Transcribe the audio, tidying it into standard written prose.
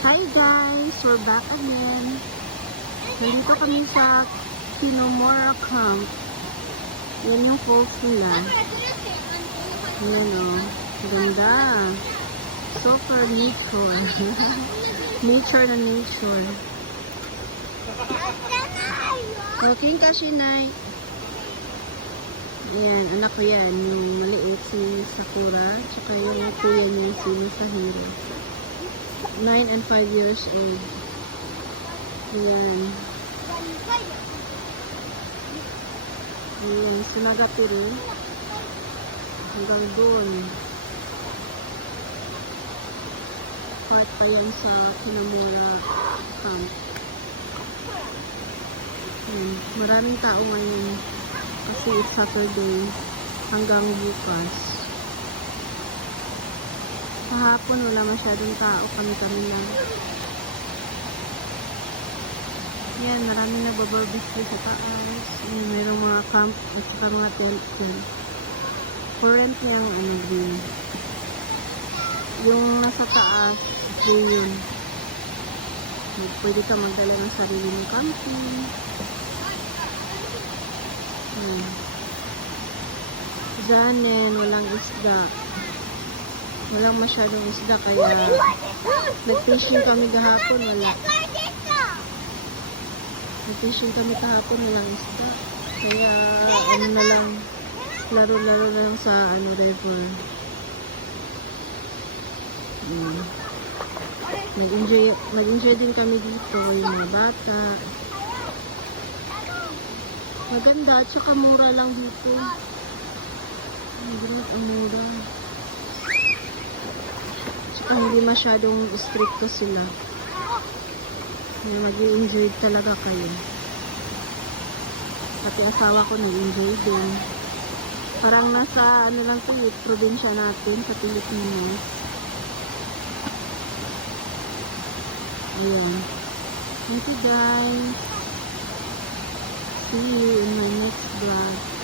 Hi guys! We're back again. Nandito kami sa Kinomora Camp. Yan yung falls nila. Yan o. Ganda. Super nature. Nature na nature. Okay, Kashinay. Yan, anak ko yan. Yung maliit si Sakura. Tsaka yung kuya niya si Masahiro. 9 and 5 years old. Yan. Yan, sinagati rin. Hanggang doon. Part pa yan sa Kinomora Camp. Yan. Maraming tao ngayon. Kasi it's Saturday. Hanggang bukas. Kahapon wala masyadong tao, kami lang. Yan, maraming nagbabarbecue sa taas. Yan, mayroong mga camp at saka mga tent yan. For rent na yung ano din. Yung nasa taas, free yun. Pwede ka magdala ng sarili ng camping. Yan. Zanen, walang isda. Walang masyadong isda, kaya nag-fishing kami kahapon, wala. Nag-fishing kami kahapon, walang isda. Kaya, ano na lang, laro-laro na lang sa, river. Nag-enjoy din kami dito, yung mga bata. Maganda, at saka mura lang dito. Ang mura. Hindi masyadong stricto sila. Mag-i-enjoy talaga kayo. Pati asawa ko nag-enjoy din. Parang nasa lang to, probinsya natin sa Pilipinas. Ayan. Thank you guys. See you in my next vlog.